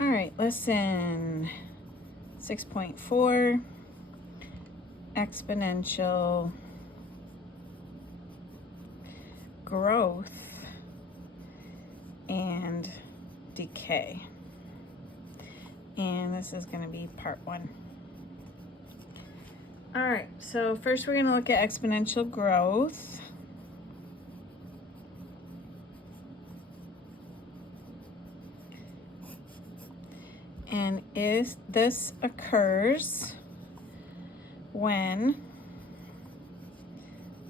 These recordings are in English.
All right, lesson 6.4, exponential growth and decay. And this is going to be part 1. All right, so first we're going to look at exponential growth. And this occurs when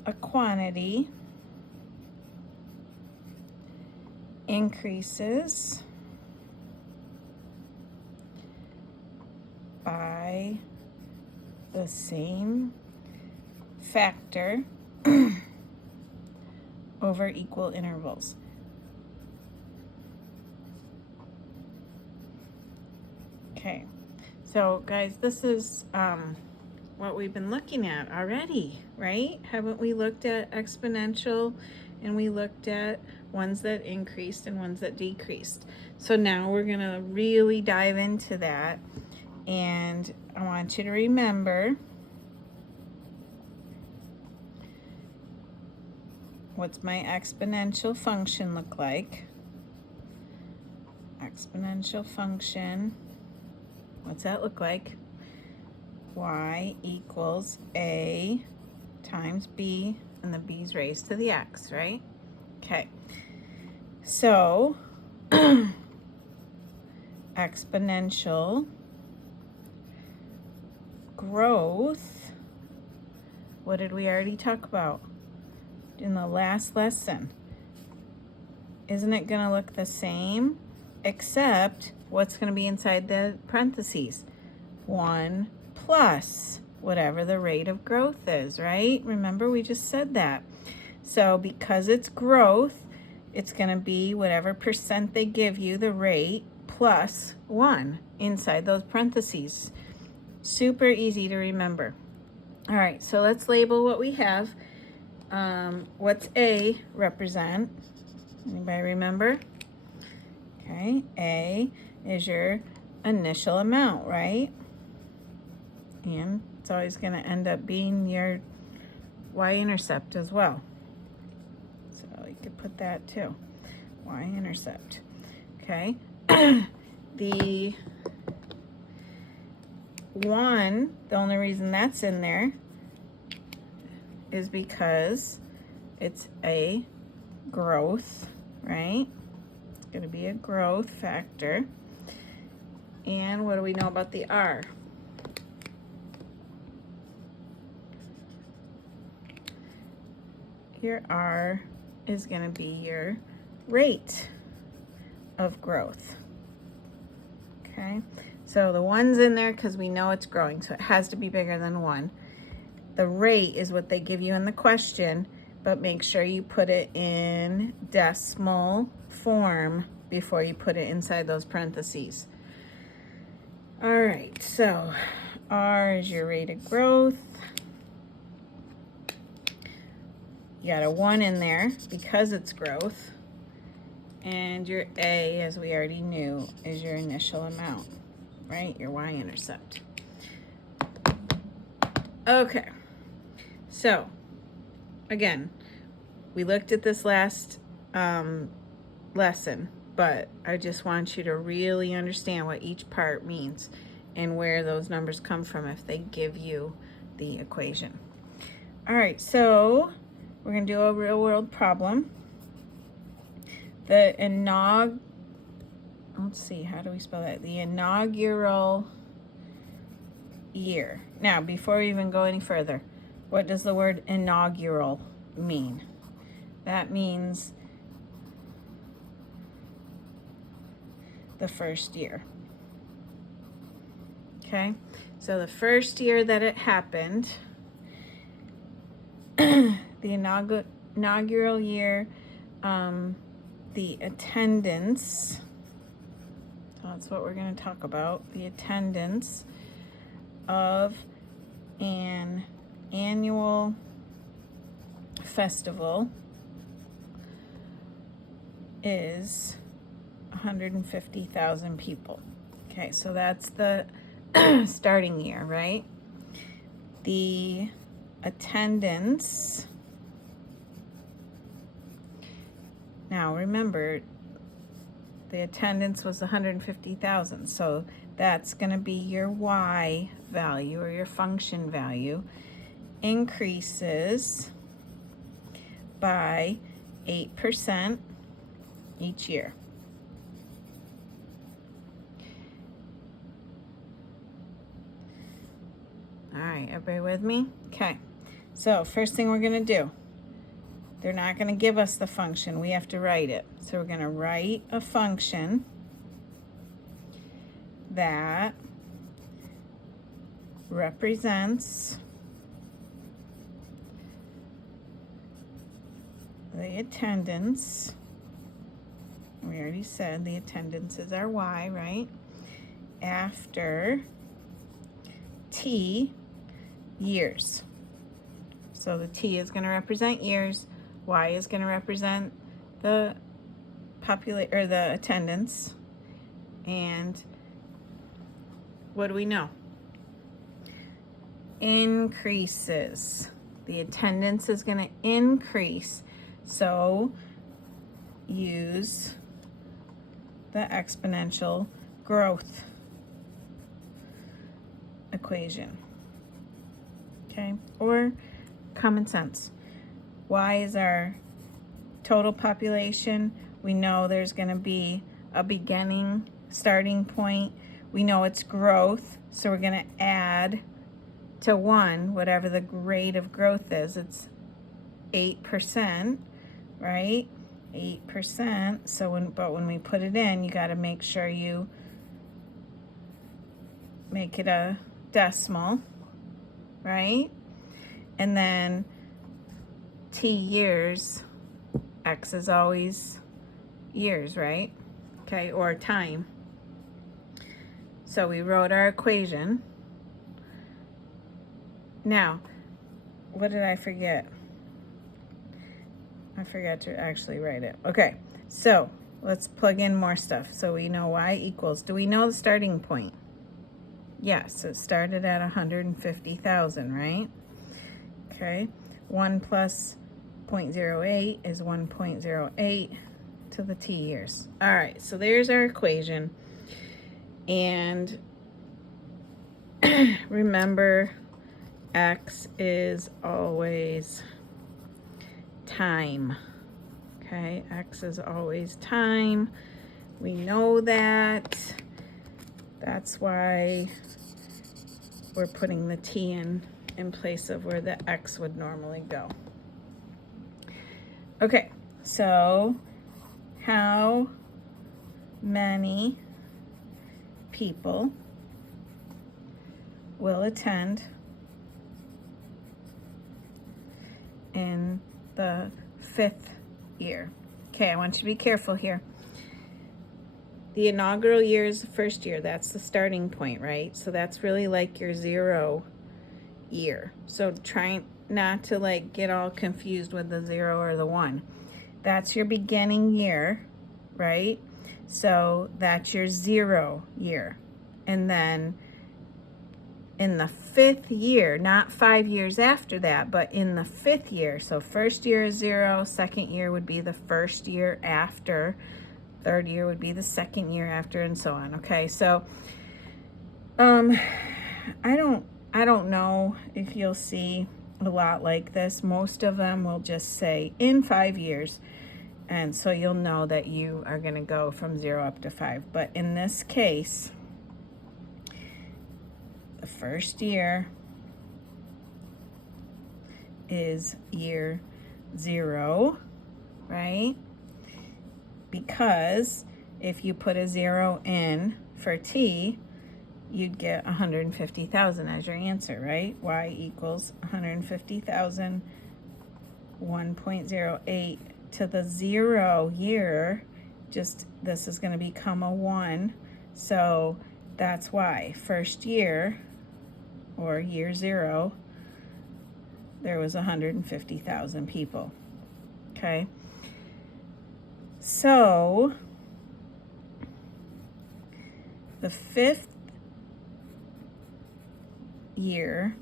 a quantity increases by the same factor over equal intervals. Okay, so guys, this is what we've been looking at already, right? Haven't we looked at exponential, and we looked at ones that increased and ones that decreased? So now we're gonna really dive into that, and I want you to remember what's my exponential function look like. Exponential function, what's that look like? Y equals A times B, and the B's raised to the X, right? Okay, so exponential growth, what did we already talk about in the last lesson? Isn't it going to look the same, except what's going to be inside the parentheses? 1 plus whatever the rate of growth is, right? Remember, we just said that. So because it's growth, it's going to be whatever percent they give you, the rate, plus 1 inside those parentheses. Super easy to remember. All right, so let's label what we have. What's A represent? Anybody remember? Okay, A is your initial amount, right? And it's always going to end up being your y-intercept as well. So you could put that too, y-intercept. Okay, the 1, the only reason that's in there is because it's a growth, right? It's going to be a growth factor. And what do we know about the R? Your R is going to be your rate of growth. Okay, so the 1's in there because we know it's growing, so it has to be bigger than 1. The rate is what they give you in the question, but make sure you put it in decimal form before you put it inside those parentheses. All right, so R is your rate of growth. You got a 1 in there because it's growth. And your A, as we already knew, is your initial amount, right? Your y-intercept. Okay, so again, we looked at this last lesson, but I just want you to really understand what each part means and where those numbers come from if they give you the equation. All right, so we're going to do a real world problem. Let's see, how do we spell that? The inaugural year. Now, before we even go any further, what does the word inaugural mean? That means the first year. Okay, so the first year that it happened, the inaugural year, the attendance, so that's what we're going to talk about, the attendance of an annual festival is 150,000 people. Okay, so that's the starting year, right? The attendance, now remember, the attendance was 150,000, so that's going to be your y value or your function value, increases by 8% each year. All right, everybody with me? Okay, so first thing we're going to do, they're not going to give us the function. We have to write it. So we're going to write a function that represents the attendance. We already said the attendance is our y, right? After t years. So the t is going to represent years. Y is going to represent the the attendance. And what do we know? Increases. The attendance is going to increase. So use the exponential growth equation. Okay? Or common sense. Y is our total population. We know there's going to be a beginning, starting point. We know it's growth, so we're going to add to 1 whatever the rate of growth is. It's 8%, right? 8%. So when we put it in, you got to make sure you make it a decimal, right? And then t years, x is always years, right? Okay, or time. So we wrote our equation. Now, what did I forget? I forgot to actually write it. Okay, so let's plug in more stuff. So we know y equals, do we know the starting point? Yes, it started at 150,000, right? Okay, 1 plus 0.08 is 1.08 to the t years. All right, so there's our equation. And remember, x is always time. Okay, x is always time. We know that. That's why we're putting the t in place of where the x would normally go. Okay, so how many people will attend in the 5th year? Okay, I want you to be careful here. The inaugural year is the first year. That's the starting point, right? So that's really like your 0 year. So try not to like get all confused with the 0 or the 1. That's your beginning year, right? So that's your 0 year. And then in the 5th year, not 5 years after that, but in the 5th year, so first year is 0, second year would be the first year after, third year would be the second year after, and so on. Okay, so I don't know if you'll see a lot like this. Most of them will just say in 5 years, and so you'll know that you are going to go from 0 up to 5. But in this case, the first year is year 0, right? Because if you put a 0 in for t, you'd get 150,000 as your answer, right? Y equals 150,000, 1.08 to the 0 year. Just this is going to become a 1, so that's why first year, or year 0, there was 150,000 people. Okay, so the fifth year,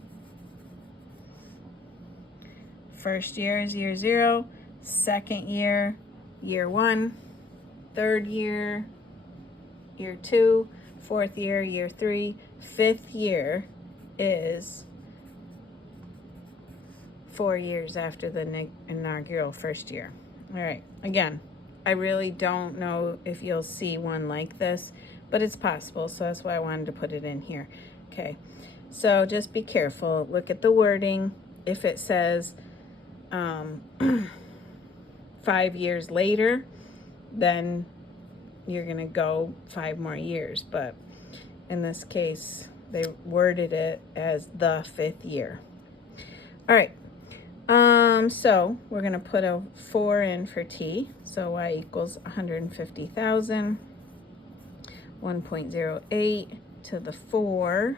first year is year 0, second year, year 1, third year, year 2, fourth year, year 3, fifth year is 4 years after the inaugural first year. All right, again, I really don't know if you'll see one like this, but it's possible, so that's why I wanted to put it in here. Okay, so just be careful. Look at the wording. If it says 5 years later, then you're going to go 5 more years. But in this case, they worded it as the 5th year. All right. So we're going to put a 4 in for t. So y equals 150,000. 1.08 to the 4.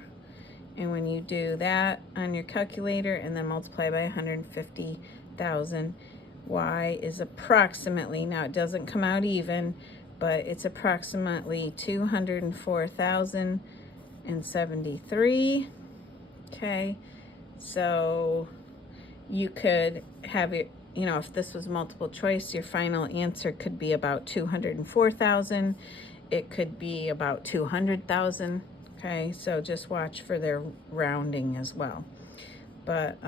And when you do that on your calculator and then multiply by 150,000, y is approximately, now it doesn't come out even, but it's approximately 204,073. Okay, so you could have it, you know, if this was multiple choice, your final answer could be about 204,000. It could be about 200,000. Okay, so just watch for their rounding as well. But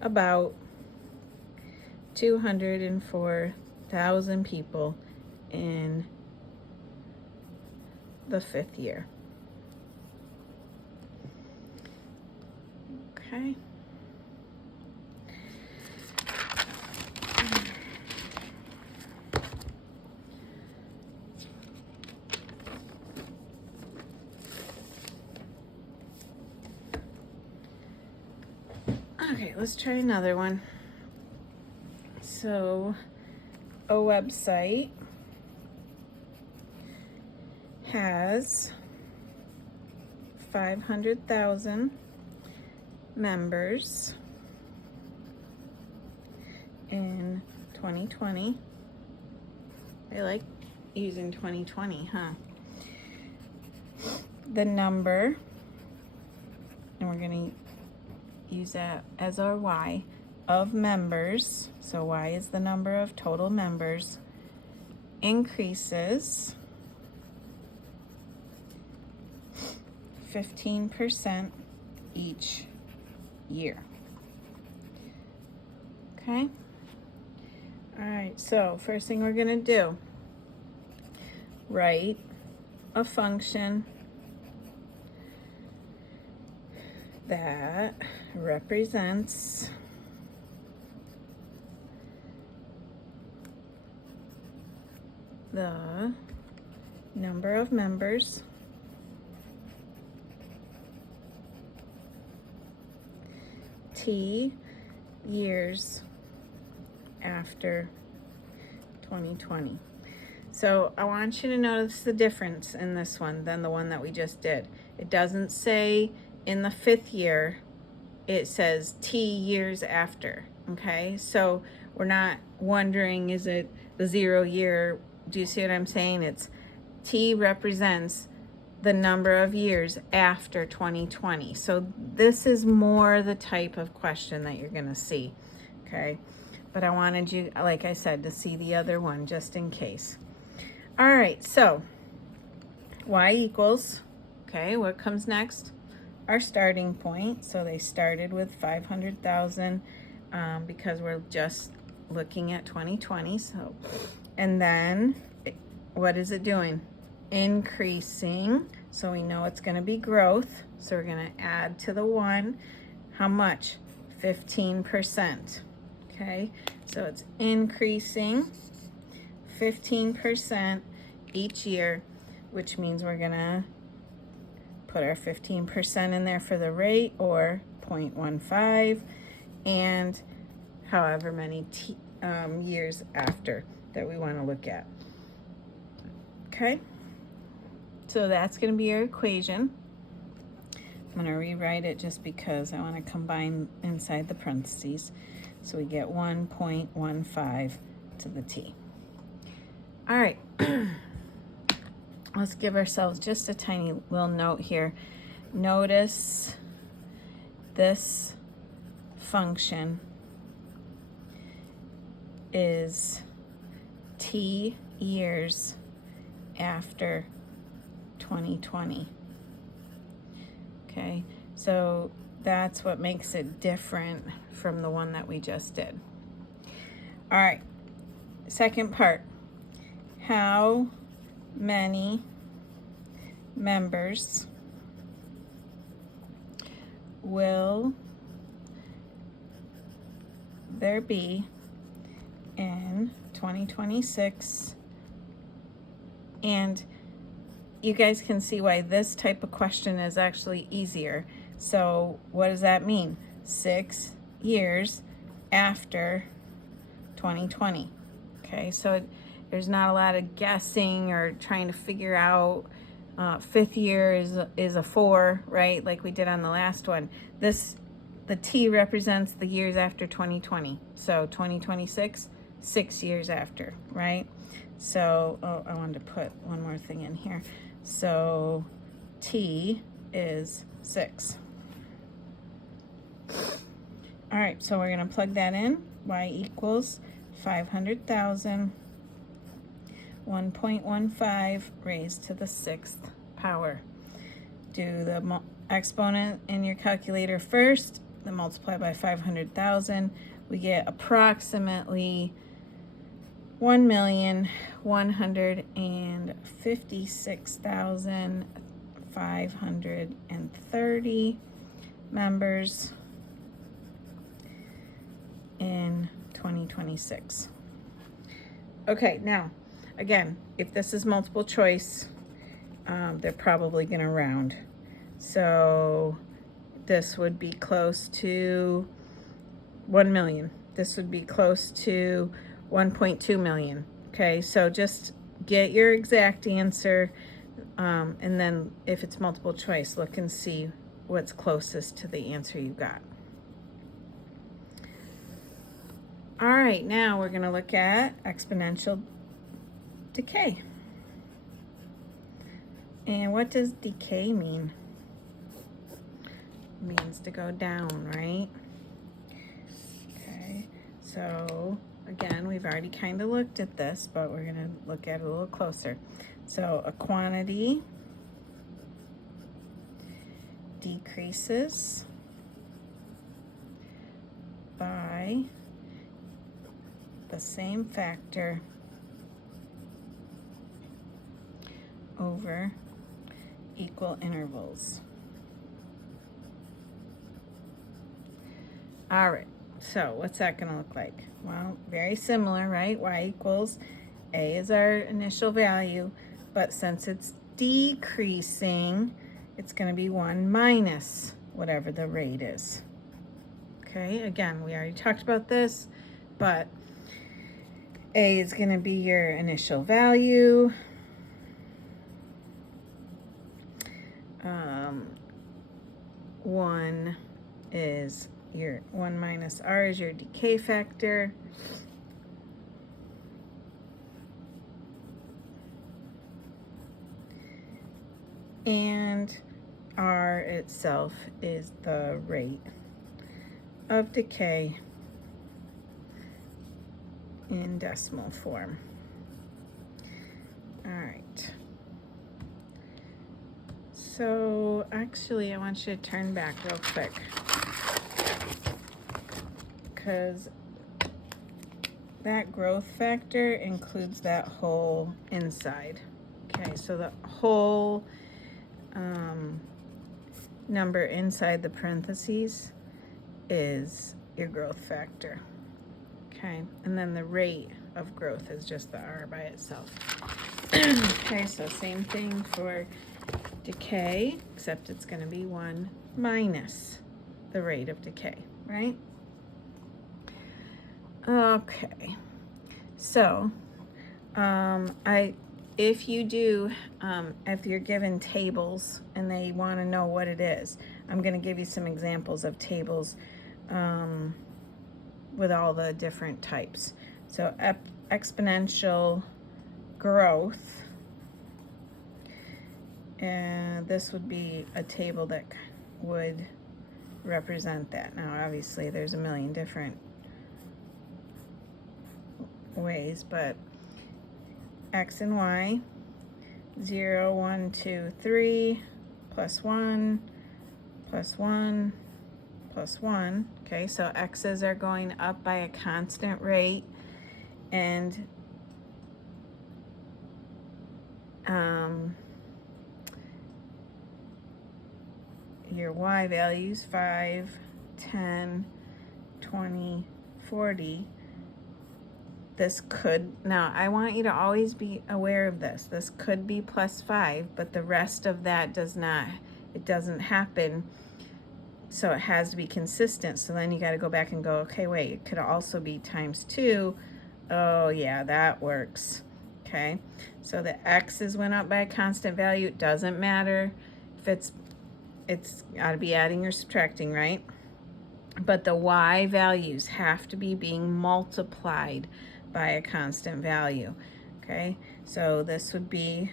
about 204,000 people in the 5th year. Okay. Okay, let's try another one. So, a website has 500,000 members in 2020. I like using 2020, huh? The number, and we're going to use that as our y, of members, so y is the number of total members, increases 15% each year. Okay? All right, so first thing we're going to do, write a function that represents the number of members t years after 2020. So I want you to notice the difference in this one than the one that we just did. It doesn't say in the 5th year, it says t years after, okay? So we're not wondering, is it the 0 year? Do you see what I'm saying? It's t represents the number of years after 2020. So this is more the type of question that you're gonna see, okay? But I wanted you, like I said, to see the other one just in case. All right, so y equals, okay, what comes next? Our starting point. So they started with 500,000 because we're just looking at 2020. So, and then what is it doing? Increasing. So we know it's going to be growth. So we're going to add to the 1. How much? 15%. Okay, so it's increasing 15% each year, which means we're going to put our 15% in there for the rate, or 0.15, and however many years after that we want to look at. Okay, so that's going to be our equation. I'm going to rewrite it just because I want to combine inside the parentheses. So we get 1.15 to the t. All right. let's give ourselves just a tiny little note here. Notice this function is t years after 2020. Okay, so that's what makes it different from the one that we just did. All right, second part. How many members will there be in 2026? And you guys can see why this type of question is actually easier. So what does that mean? 6 years after 2020. Okay, so there's not a lot of guessing or trying to figure out. Fifth year is a 4, right? Like we did on the last one. The T represents the years after 2020. So 2026, 6 years after, right? So, oh, I wanted to put one more thing in here. So T is 6. All right, so we're going to plug that in. Y equals 500,000, 1.15 raised to the 6th power. Do the exponent in your calculator first, then multiply by 500,000. We get approximately 1,156,530 members in 2026. Okay, now, again, if this is multiple choice, they're probably going to round. So this would be close to 1 million. This would be close to 1.2 million. Okay, so just get your exact answer, and then if it's multiple choice, look and see what's closest to the answer you got. All right, now we're going to look at exponential decay. And what does decay mean? It means to go down, right? Okay, so again, we've already kind of looked at this, but we're going to look at it a little closer. So a quantity decreases by the same factor over equal intervals. All right, so what's that going to look like? Well, very similar, right? Y equals A is our initial value, but since it's decreasing, it's going to be 1 minus whatever the rate is. Okay, again, we already talked about this, but A is going to be your initial value. 1 is your 1 minus R is your decay factor. And R itself is the rate of decay in decimal form. All right. So actually, I want you to turn back real quick, because that growth factor includes that whole inside. Okay, so the whole number inside the parentheses is your growth factor. Okay, and then the rate of growth is just the R by itself. Okay, so same thing for decay, except it's going to be 1 minus the rate of decay, right? Okay, so if you're given tables and they want to know what it is, I'm going to give you some examples of tables with all the different types. So exponential growth And this would be a table that would represent that. Now, obviously, there's a million different ways, but x and y, 0, 1, 2, 3, plus 1, plus 1, plus 1. Okay, so x's are going up by a constant rate, and your y values, 5, 10, 20, 40. This could, now I want you to always be aware of this. This could be plus 5, but the rest of that does not, it doesn't happen. So it has to be consistent. So then you got to go back and go, okay, wait, it could also be times 2. Oh yeah, that works. Okay, so the x's went up by a constant value. It doesn't matter if it's got to be adding or subtracting, right? But the y values have to be being multiplied by a constant value. Okay, so this would be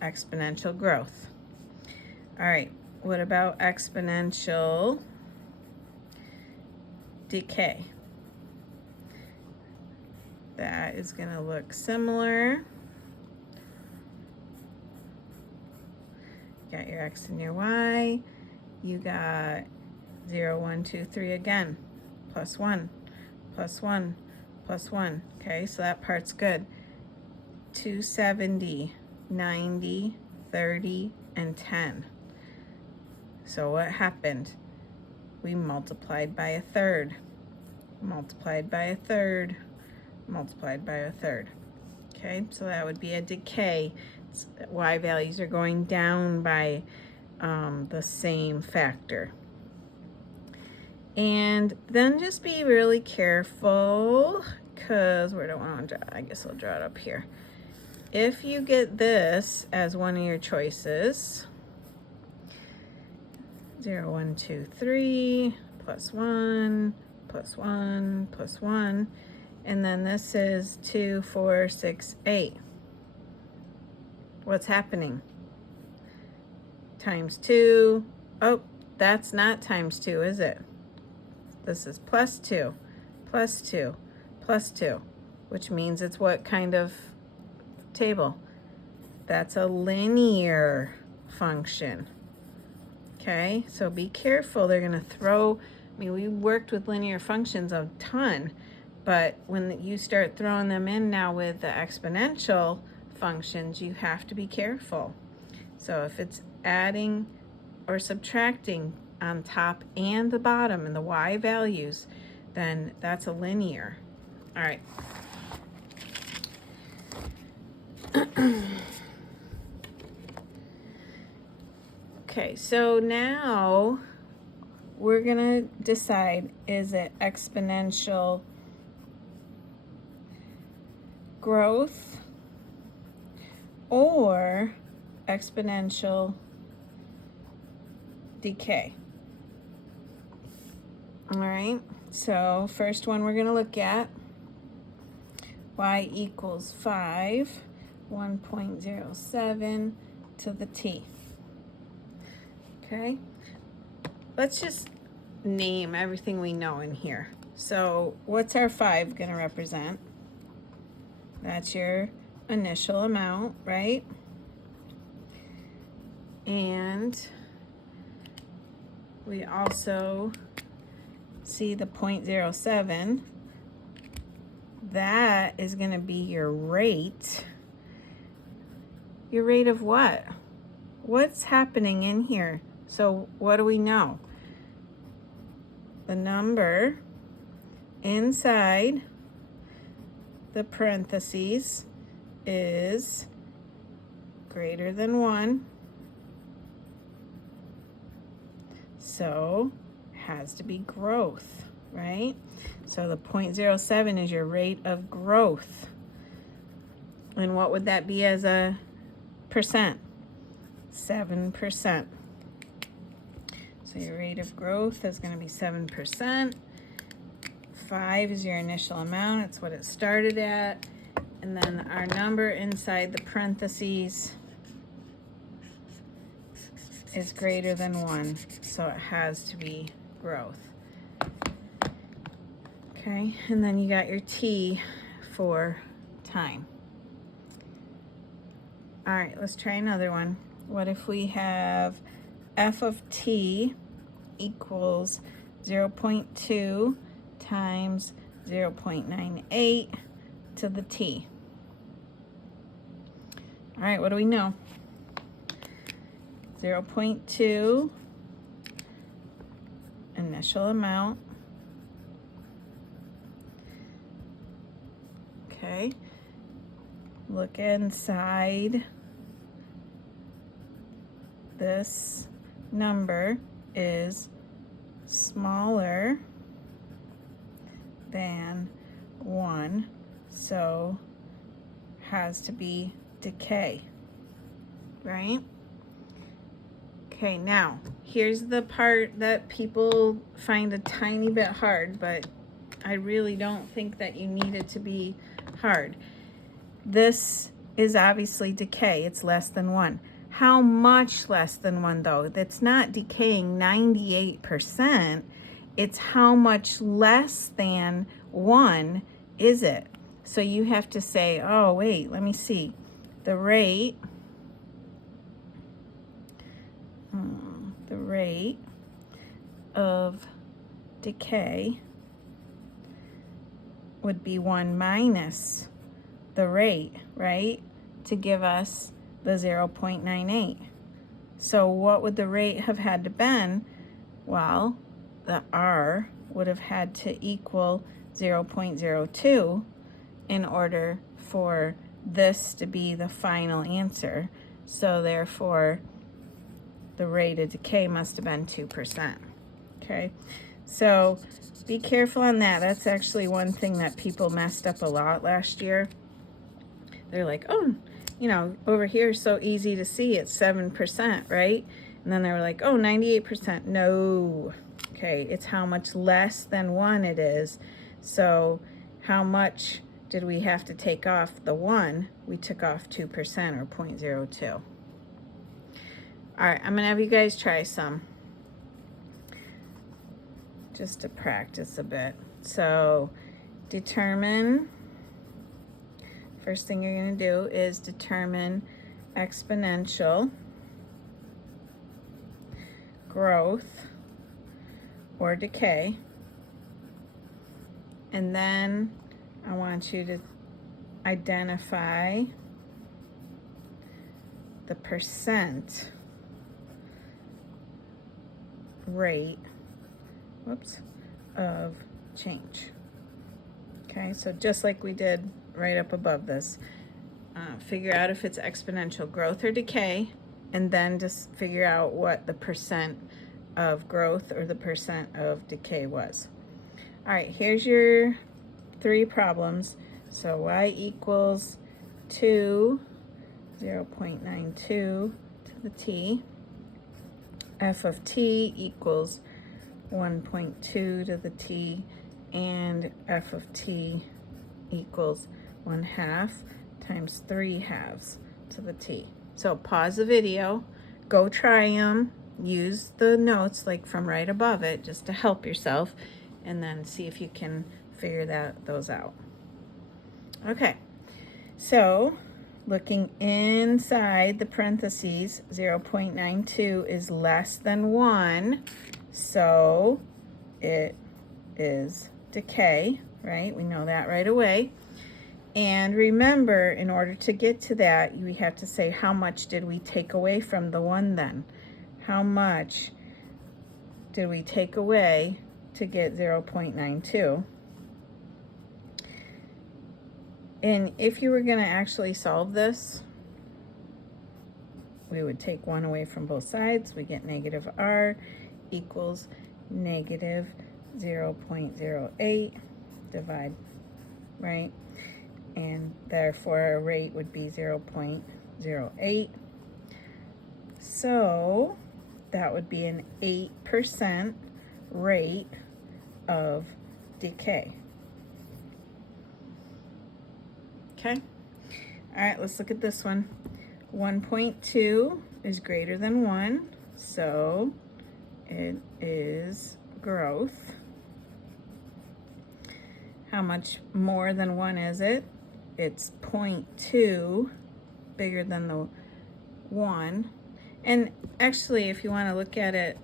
exponential growth. All right, what about exponential decay? That is going to look similar. You got your x and your y. You got 0, 1, 2, 3 again. Plus 1, plus 1, plus 1. Okay, so that part's good. 270, 90, 30, and 10. So what happened? We multiplied by a third. Multiplied by a third. Multiplied by a third. Okay, so that would be a decay. Y values are going down by the same factor. And then just be really careful, because where do I want to draw? I guess I'll draw it up here. If you get this as one of your choices, 0, 1, 2, 3, plus 1, plus 1, plus 1, and then this is 2, 4, 6, 8. What's happening? Times 2. Oh, that's not times 2, is it? This is plus 2, plus 2, plus 2, which means it's what kind of table? That's a linear function. Okay, so be careful. They're going to throw, I mean, we worked with linear functions a ton, but when you start throwing them in now with the exponential functions, you have to be careful. So if it's adding or subtracting on top and the bottom and the y values, then that's a linear. All right. Okay, so now we're gonna decide, is it exponential growth or exponential decay? All right, so first one we're gonna look at, y equals 5, 1.07 to the t. Okay, let's just name everything we know in here. So what's our 5 gonna represent? That's your initial amount, right? And we also see the 0.07. That is going to be your rate. Your rate of what? What's happening in here? So what do we know? The number inside the parentheses is greater than 1. So has to be growth, right? So the 0.07 is your rate of growth. And what would that be as a percent? 7%. So your rate of growth is going to be 7%. 5 is your initial amount. It's what it started at. And then our number inside the parentheses is greater than 1, so it has to be growth. Okay, and then you got your t for time. All right, let's try another one. What if we have f of t equals 0.2 times 0.98 to the t? All right, what do we know? 0.2 initial amount. Okay, look inside. This number is smaller than 1, so has to be decay, right? Okay, now here's the part that people find a tiny bit hard, but I really don't think that you need it to be hard. This is obviously decay. It's less than 1. How much less than 1, though? That's not decaying 98%. It's how much less than 1 is it? So you have to say, oh, wait, let me see. The rate of decay would be 1 minus the rate, right, to give us the 0.98. So what would the rate have had to been? Well, the r would have had to equal 0.02 in order for this to be the final answer. So therefore, the rate of decay must have been 2%. Okay, so be careful on that. That's actually one thing that people messed up a lot last year. They're like, oh, you know, over here is so easy to see, it's 7%, right? And then they were like, oh, 98%. No. Okay, it's how much less than 1 it is. So how much did we have to take off the 1? We took off 2% or 0.02. All right, I'm going to have you guys try some just to practice a bit. So determine, first thing you're going to do is determine exponential growth or decay. And then I want you to identify the percent rate, of change. Okay, so just like we did right up above this, figure out if it's exponential growth or decay, and then just figure out what the percent of growth or the percent of decay was. All right, here's your 3 problems. So y equals 2, 0.92 to the t. F of t equals 1.2 to the t, and f of t equals 1/2 times 3/2 to the t. So pause the video, go try them, use the notes like from right above it just to help yourself, and then see if you can figure those out. Okay, so looking inside the parentheses, 0.92 is less than 1, so it is decay, right? We know that right away. And remember, in order to get to that, we have to say how much did we take away from the 1 then? How much did we take away to get 0.92? And if you were going to actually solve this, we would take 1 away from both sides. We get negative r equals negative 0.08, divide, right? And therefore our rate would be 0.08. So that would be an 8% rate of decay. Okay, all right, let's look at this one. 1.2 is greater than 1, so it is growth. How much more than 1 is it? It's 0.2, bigger than the 1. And actually, if you want to look at it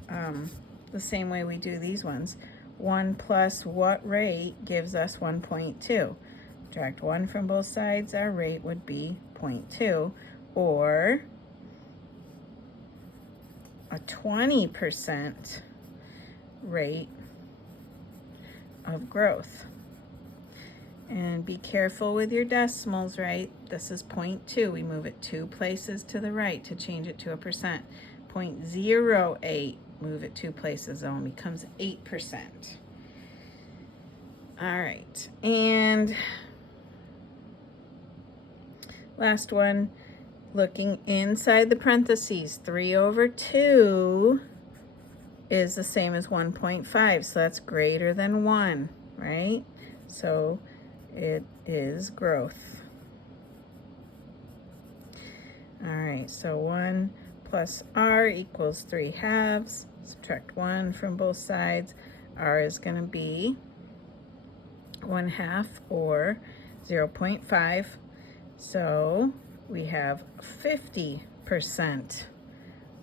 the same way we do these ones, 1 plus what rate gives us 1.2? Subtract 1 from both sides, our rate would be 0.2, or a 20% rate of growth. And be careful with your decimals, right? This is 0.2. We move it 2 places to the right to change it to a percent. 0.08, move it 2 places, and it becomes 8%. All right, and last one, looking inside the parentheses, 3 over 2 is the same as 1.5, so that's greater than 1, right? So it is growth. All right, so 1 plus r equals 3/2. Subtract 1 from both sides. R is going to be 1/2, or 0.5. So we have 50%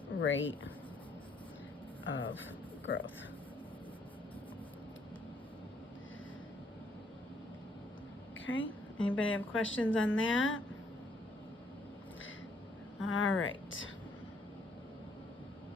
rate of growth. Okay, anybody have questions on that? All right.